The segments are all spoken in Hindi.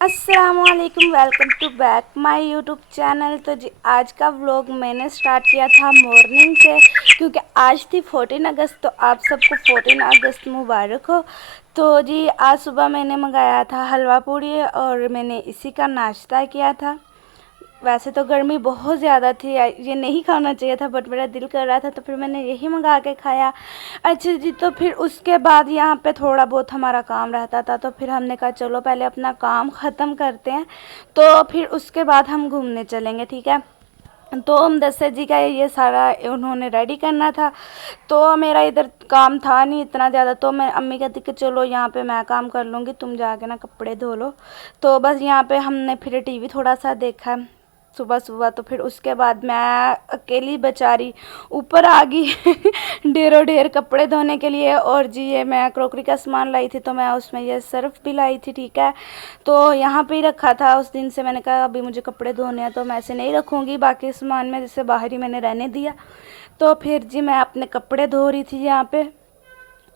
अस्सलामुअलैकुम, welcome to back my YouTube channel. तो जी आज का व्लॉग मैंने स्टार्ट किया था मॉर्निंग से, क्योंकि आज थी 14 अगस्त। तो आप सबको 14 अगस्त मुबारक हो। तो जी आज सुबह मैंने मंगाया था हलवा पूड़ी और मैंने इसी का नाश्ता किया था। वैसे तो गर्मी बहुत ज़्यादा थी, ये नहीं खाना चाहिए था, बट मेरा दिल कर रहा था तो फिर मैंने यही मंगा के खाया। अच्छा जी, तो फिर उसके बाद यहाँ पे थोड़ा बहुत हमारा काम रहता था, तो फिर हमने कहा चलो पहले अपना काम ख़त्म करते हैं, तो फिर उसके बाद हम घूमने चलेंगे, ठीक है। तो मुदस्सिर जी का ये सारा उन्होंने रेडी करना था, तो मेरा इधर काम था नहीं इतना ज़्यादा, तो मैं अम्मी कहती कि चलो यहाँ पे मैं काम कर लूँगी, तुम जाके ना कपड़े धो लो। तो बस यहाँ पे हमने फिर टीवी थोड़ा सा देखा सुबह सुबह। तो फिर उसके बाद मैं अकेली बेचारी ऊपर आ गई ढेरों ढेर कपड़े धोने के लिए। और जी ये मैं क्रॉकरी का सामान लाई थी, तो मैं उसमें ये सर्फ भी लाई थी, ठीक है। तो यहाँ पे ही रखा था उस दिन से, मैंने कहा अभी मुझे कपड़े धोने हैं तो मैं ऐसे नहीं रखूँगी, बाकी सामान में जैसे बाहर ही मैंने रहने दिया। तो फिर जी मैं अपने कपड़े धो रही थी यहाँ पे,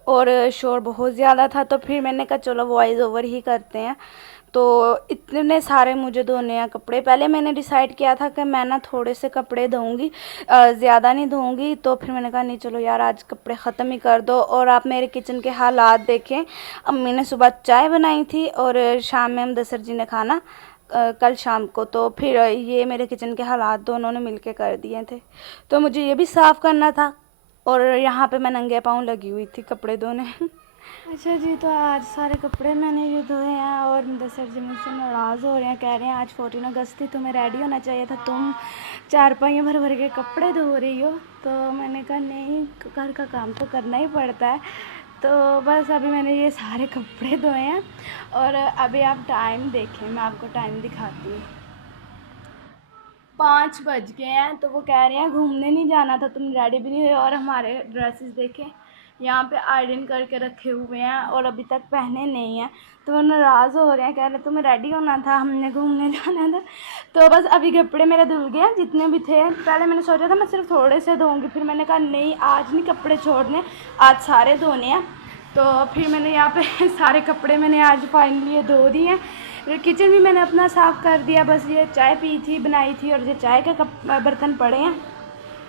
और शोर बहुत ज़्यादा था, तो फिर मैंने कहा चलो वॉइस ओवर ही करते हैं। तो इतने सारे मुझे धोने हैं कपड़े। पहले मैंने डिसाइड किया था कि मैं ना थोड़े से कपड़े धोऊंगी, ज़्यादा नहीं धोऊंगी। तो फिर मैंने कहा नहीं चलो यार आज कपड़े ख़त्म ही कर दो। और आप मेरे किचन के हालात देखें, अम्मी ने सुबह चाय बनाई थी और शाम में मुदस्सिर जी ने खाना कल शाम को। तो फिर ये मेरे किचन के हालात दोनों ने मिलके कर दिए थे, तो मुझे ये भी साफ़ करना था। और यहाँ पे मैं नंगे पाँव लगी हुई थी कपड़े धोने अच्छा जी, तो आज सारे कपड़े मैंने ये धोए हैं और मुदस्सिर जी मुझसे नाराज़ हो रहे हैं, कह रहे हैं आज 14 अगस्त थी, तुम्हें रेडी होना चाहिए था, तुम चारपाइयाँ भर भर के कपड़े धो रही हो। तो मैंने कहा नहीं, घर का काम तो करना ही पड़ता है। तो बस अभी मैंने ये सारे कपड़े धोए हैं, और अभी आप टाइम देखें, मैं आपको टाइम दिखाती हूँ। 5 बज गए हैं, तो वो कह रहे हैं घूमने नहीं जाना था, तुम रेडी भी नहीं हुए। और हमारे ड्रेसेस देखें यहाँ पे आयरन करके रखे हुए हैं और अभी तक पहने नहीं हैं। तो वो नाराज़ हो रहे हैं, कह रहे तुम्हें रेडी होना था, हमने घूमने जाना था। तो बस अभी कपड़े मेरे धुल गए हैं जितने भी थे। पहले मैंने सोचा था मैं सिर्फ थोड़े से धोऊंगी, फिर मैंने कहा नहीं आज नहीं कपड़े छोड़ने, आज सारे धोने हैं। तो फिर मैंने यहाँ पे सारे कपड़े मैंने आज फाइनली धो दिए हैं। किचन भी मैंने अपना साफ़ कर दिया, बस ये चाय पी थी बनाई थी और ये चाय के बर्तन पड़े हैं,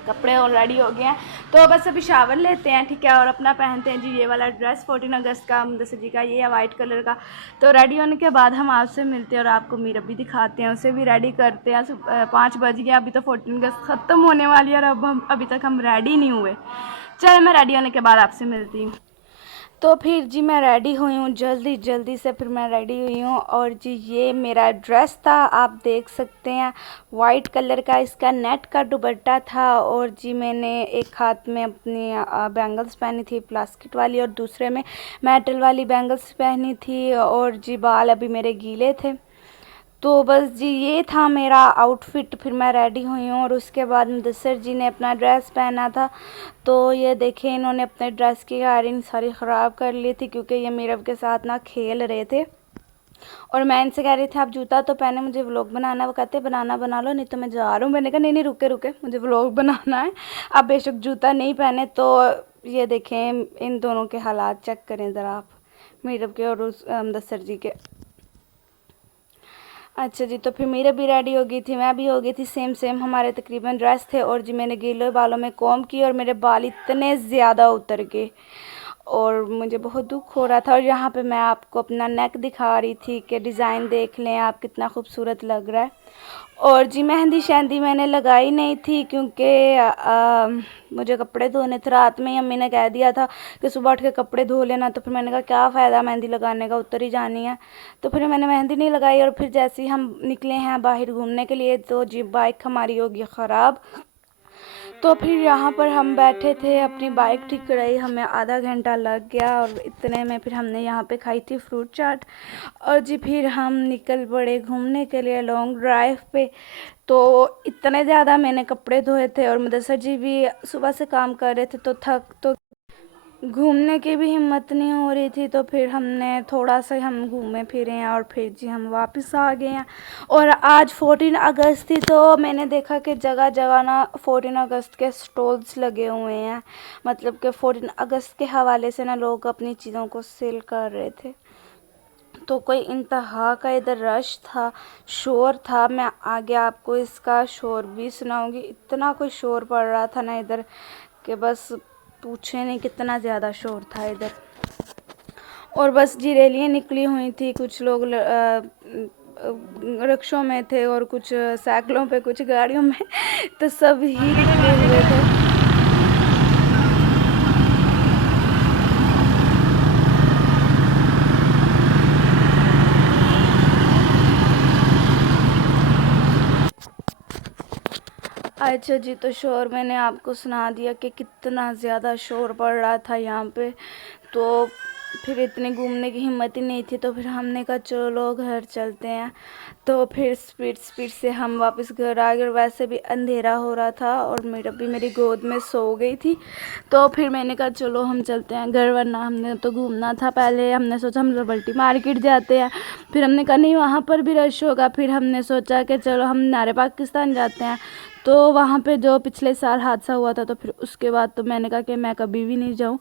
कपड़े ऑलरेडी हो गए हैं। तो बस अभी शावर लेते हैं, ठीक है, और अपना पहनते हैं जी ये वाला ड्रेस 14 अगस्त का मुदस्सिर जी का, ये है वाइट कलर का। तो रेडी होने के बाद हम आपसे मिलते हैं और आपको मीरा भी दिखाते हैं, उसे भी रेडी करते हैं। 5 बज गया, अभी तो 14 अगस्त ख़त्म होने वाली है और अब हम अभी तक हम रेडी नहीं हुए। चल मैं रेडी होने के बाद आपसे मिलती हूँ। तो फिर जी मैं रेडी हुई हूँ, जल्दी जल्दी से फिर मैं रेडी हुई हूँ। और जी ये मेरा ड्रेस था, आप देख सकते हैं, वाइट कलर का इसका नेट का दुपट्टा था। और जी मैंने एक हाथ में अपनी बैंगल्स पहनी थी प्लास्टिक वाली, और दूसरे में मेटल वाली बैंगल्स पहनी थी। और जी बाल अभी मेरे गीले थे। तो बस जी ये था मेरा आउटफिट, फिर मैं रेडी हुई हूँ। और उसके बाद मुदस्सिर जी ने अपना ड्रेस पहना था, तो ये देखें इन्होंने अपने ड्रेस की आयरन सारी ख़राब कर ली थी, क्योंकि ये मीरब के साथ ना खेल रहे थे। और मैं इनसे कह रही थी आप जूता तो पहने, मुझे व्लॉग बनाना है। वो कहते बनाना बना लो, नहीं तो मैं जा रहा हूँ। मैंने कहा नहीं नहीं रुके रुके, मुझे व्लॉग बनाना है, आप बेशक जूता नहीं पहने। तो ये देखें इन दोनों के हालात चेक करें ज़रा आप, मीरब के और उस मुदस्सिर जी के। अच्छा जी, तो फिर मेरे भी रेडी हो गई थी, मैं भी हो गई थी, सेम सेम हमारे तकरीबन ड्रेस थे। और जी मैंने गीले बालों में कॉम्ब की और मेरे बाल इतने ज़्यादा उतर गए और मुझे बहुत दुख हो रहा था। और यहाँ पे मैं आपको अपना नेक दिखा रही थी कि डिज़ाइन देख लें आप, कितना खूबसूरत लग रहा है। और जी मेहंदी शहंदी मैंने लगाई नहीं थी, क्योंकि मुझे कपड़े धोने थे। रात में ही अम्मी ने कह दिया था कि सुबह उठ के कपड़े धो लेना, तो फिर मैंने कहा क्या फ़ायदा मेहंदी लगाने का, उतर ही जानी है। तो फिर मैंने मेहंदी नहीं लगाई। और फिर जैसे ही हम निकले हैं बाहर घूमने के लिए, तो जी बाइक हमारी होगी ख़राब। तो फिर यहाँ पर हम बैठे थे, अपनी बाइक ठीक कराई, हमें आधा घंटा लग गया। और इतने में फिर हमने यहाँ पे खाई थी फ्रूट चाट। और जी फिर हम निकल पड़े घूमने के लिए लॉन्ग ड्राइव पे। तो इतने ज़्यादा मैंने कपड़े धोए थे और मुदस्सिर जी भी सुबह से काम कर रहे थे, तो थक तो घूमने की भी हिम्मत नहीं हो रही थी। तो फिर हमने थोड़ा सा हम घूमे फिरे हैं और फिर जी हम वापस आ गए हैं। और आज 14 अगस्त थी, तो मैंने देखा कि जगह जगह ना 14 अगस्त के स्टॉल्स लगे हुए हैं, मतलब कि 14 अगस्त के हवाले से ना लोग अपनी चीज़ों को सेल कर रहे थे। तो कोई इंतहा का इधर रश था, शोर था। मैं आगे आपको इसका शोर भी सुनाऊंगी। इतना कोई शोर पड़ रहा था ना इधर कि बस पूछे नहीं, कितना ज़्यादा शोर था इधर। और बस जी रैलियाँ निकली हुई थी, कुछ लोग रिक्शों में थे और कुछ साइकिलों पे, कुछ गाड़ियों में तो सब ही निकले हुए थे। अच्छा जी, तो शोर मैंने आपको सुना दिया कि कितना ज़्यादा शोर पड़ रहा था यहाँ पे। तो फिर इतनी घूमने की हिम्मत ही नहीं थी, तो फिर हमने कहा चलो घर चलते हैं। तो फिर स्पीड स्पीड से हम वापस घर आ गए। वैसे भी अंधेरा हो रहा था और मेरा भी मेरी गोद में सो गई थी। तो फिर मैंने कहा चलो हम चलते हैं घर, वरना हमने तो घूमना था। पहले हमने सोचा हम रबल्टी मार्केट जाते हैं, फिर हमने कहा नहीं वहाँ पर भी रश होगा। फिर हमने सोचा कि चलो हम नारे पाकिस्तान जाते हैं। तो वहाँ पे जो पिछले साल हादसा हुआ था, तो फिर उसके बाद तो मैंने कहा कि मैं कभी भी नहीं जाऊँ।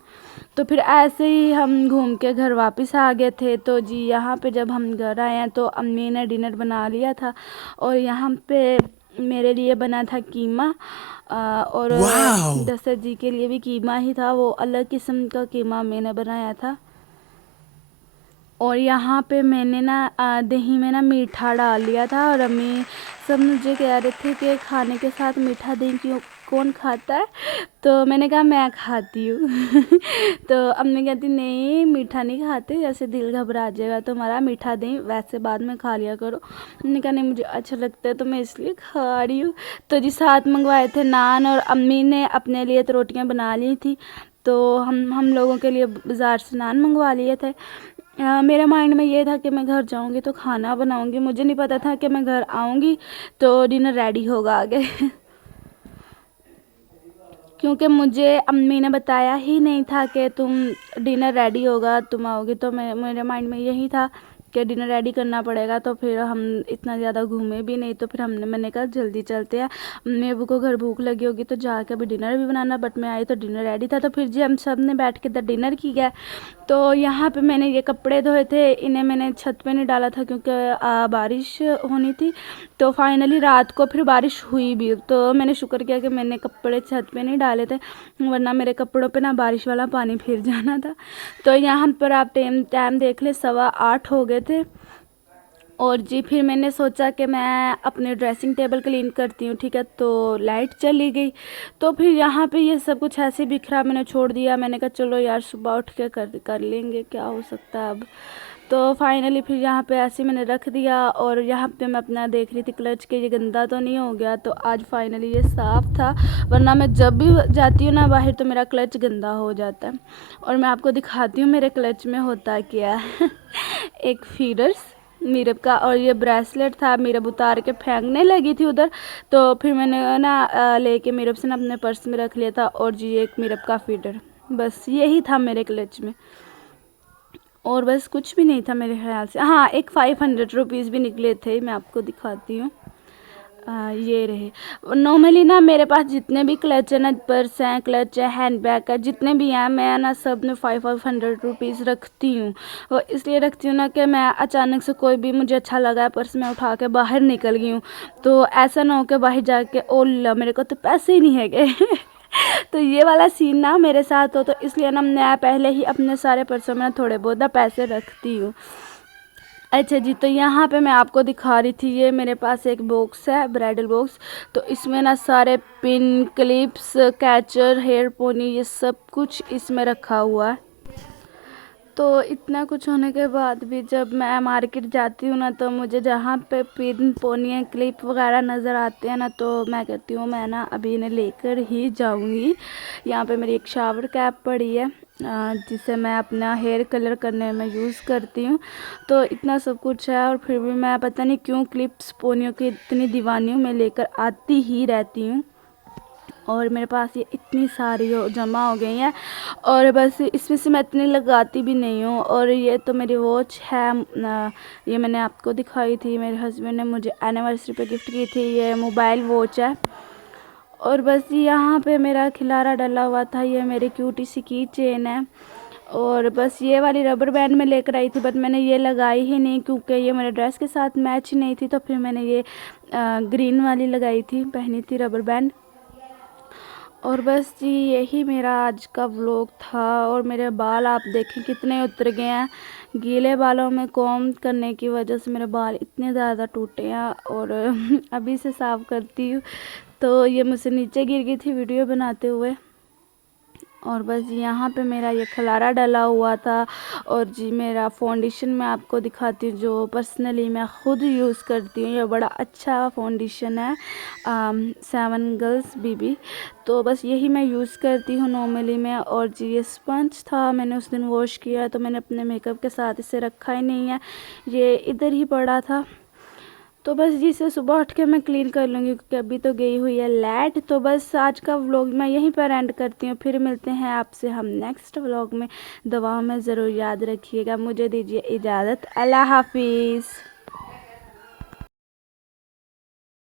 तो फिर ऐसे ही हम घूम के घर वापस आ गए थे। तो जी यहाँ पे जब हम घर आए हैं तो अम्मी ने डिनर बना लिया था और यहाँ पे मेरे लिए बना था कीमा। और वाओ। दशरथ जी के लिए भी कीमा ही था, वो अलग किस्म का कीमा मैंने बनाया था। और यहाँ पे मैंने ना दही में ना मीठा डाल लिया था और अम्मी सब मुझे कह रहे थे कि खाने के साथ मीठा दही क्यों, कौन खाता है। तो मैंने कहा मैं खाती हूँ तो अम्मी कहती नहीं मीठा नहीं खाते, जैसे दिल घबरा जाएगा तुम्हारा, मीठा दही वैसे बाद में खा लिया करो। मैंने कहा नहीं मुझे अच्छा लगता है तो मैं इसलिए खा रही हूँ। तो जी साथ मंगवाए थे नान और अम्मी ने अपने लिए तो रोटियाँ बना ली थी। तो हम लोगों के लिए बाज़ार से नान मंगवा लिए थे। मेरे माइंड में ये था कि मैं घर जाऊंगी तो खाना बनाऊंगी, मुझे नहीं पता था कि मैं घर आऊंगी तो डिनर रेडी होगा आगे क्योंकि मुझे अम्मी ने बताया ही नहीं था कि तुम डिनर रेडी होगा तुम आओगे। तो मेरे माइंड में यही था कि डिनर रेडी करना पड़ेगा। तो फिर हम इतना ज़्यादा घूमे भी नहीं, तो फिर मैंने कहा जल्दी चलते हैं, अम्मी अबू को घर भूख लगी होगी तो जाके अभी डिनर भी बनाना। बट मैं आई तो डिनर रेडी था। तो फिर जी हम सब ने बैठ के डिनर की गया। तो यहाँ पे मैंने ये कपड़े धोए थे, इन्हें मैंने छत पे नहीं डाला था क्योंकि बारिश होनी थी। तो फाइनली रात को फिर बारिश हुई भी, तो मैंने शुक्र किया कि मैंने कपड़े छत पे नहीं डाले थे, वरना मेरे कपड़ों पे ना बारिश वाला पानी फिर जाना था। तो यहाँ पर आप टाइम देख ले 8:15 हो गए थे। और जी फिर मैंने सोचा कि मैं अपने ड्रेसिंग टेबल क्लीन करती हूँ, ठीक है। तो लाइट चली गई। तो फिर यहाँ पे ये सब कुछ ऐसे बिखरा मैंने छोड़ दिया। मैंने कहा चलो यार सुबह उठ के कर लेंगे, क्या हो सकता है अब। तो फाइनली फिर यहाँ पे ऐसे मैंने रख दिया। और यहाँ पे मैं अपना देख रही थी क्लच के ये गंदा तो नहीं हो गया। तो आज फाइनली ये साफ़ था, वरना मैं जब भी जाती हूँ ना बाहर तो मेरा क्लच गंदा हो जाता है। और मैं आपको दिखाती हूँ मेरे क्लच में होता क्या है एक फीडर्स मीरब का, और ये ब्रेसलेट था, मीरब उतार के फेंकने लगी थी उधर। तो फिर मैंने ना लेके मीरब से ना अपने पर्स में रख लिया था। और जी एक मीरब का फीडर, बस यही था मेरे क्लच में, और बस कुछ भी नहीं था मेरे ख्याल से। हाँ एक 500 रुपीज़ भी निकले थे, मैं आपको दिखाती हूँ। ये रहे। नॉर्मली ना मेरे पास जितने भी क्लच है ना, पर्स हैं, क्लच है, हैंड बैग है, जितने भी हैं, मैं ना सब में 500 रुपीज़ रखती हूँ। वो इसलिए रखती हूँ ना कि मैं अचानक से कोई भी मुझे अच्छा लगा है पर्स में उठा के बाहर निकल गई हूँ, तो ऐसा ना हो कि बाहर जाके ओ ला मेरे को तो पैसे ही नहीं है गए तो ये वाला सीन ना मेरे साथ हो, तो इसलिए ना मैं पहले ही अपने सारे पर्सों में थोड़े बहुत ना पैसे रखती हूँ। अच्छा जी, तो यहाँ पे मैं आपको दिखा रही थी, ये मेरे पास एक बॉक्स है, ब्राइडल बॉक्स। तो इसमें ना सारे pin, clips, catcher, hair pony, ये सब कुछ इसमें रखा हुआ है। तो इतना कुछ होने के बाद भी जब मैं मार्केट जाती हूँ ना, तो मुझे जहाँ पे पिन, पोनी, क्लिप वगैरह नज़र आते हैं ना, तो मैं कहती हूँ मैं ना अभी इन्हें लेकर ही जाऊँगी। यहाँ पे मेरी एक शावर कैप पड़ी है जिसे मैं अपना हेयर कलर करने में यूज़ करती हूँ। तो इतना सब कुछ है, और फिर भी मैं पता नहीं क्यों क्लिप्स, पोनियों की इतनी दीवानी हूँ, मैं लेकर आती ही रहती हूँ। और मेरे पास ये इतनी सारी जमा हो गई हैं, और बस इसमें से मैं इतनी लगाती भी नहीं हूँ। और ये तो मेरी वॉच है, ये मैंने आपको दिखाई थी, मेरे हस्बैंड ने मुझे एनिवर्सरी पे गिफ्ट की थी, ये मोबाइल वॉच है। और बस यहाँ पे मेरा खिलारा डला हुआ था, ये मेरी क्यूटी सी की चेन है। और बस ये वाली रबर बैंड मैं लेकर आई थी, बट मैंने ये लगाई ही नहीं क्योंकि ये मेरे ड्रेस के साथ मैच नहीं थी। तो फिर मैंने ये ग्रीन वाली लगाई थी, पहनी थी रबर बैंड। और बस जी यही मेरा आज का व्लॉग था। और मेरे बाल आप देखें कितने उतर गए हैं, गीले बालों में कॉम्ब करने की वजह से मेरे बाल इतने ज़्यादा टूटे हैं। और अभी से साफ़ करती हूँ। तो ये मुझसे नीचे गिर गई थी वीडियो बनाते हुए। और बस यहाँ पे मेरा ये खलारा डला हुआ था। और जी मेरा फाउंडेशन मैं आपको दिखाती हूँ जो पर्सनली मैं ख़ुद यूज़ करती हूँ। ये बड़ा अच्छा फाउंडेशन है, 7 गर्ल्स बीबी। तो बस यही मैं यूज़ करती हूँ नॉर्मली में। और जी ये स्पंज था, मैंने उस दिन वॉश किया तो मैंने अपने मेकअप के साथ इसे रखा ही नहीं है, ये इधर ही पड़ा था। तो बस जी इसे सुबह उठ के मैं क्लीन कर लूँगी क्योंकि अभी तो गई हुई है लाइट। तो बस आज का व्लॉग मैं यहीं पर एंड करती हूँ, फिर मिलते हैं आपसे हम नेक्स्ट व्लॉग में। दुआओं में ज़रूर याद रखिएगा। मुझे दीजिए इजाज़त, अल्लाह हाफिज़।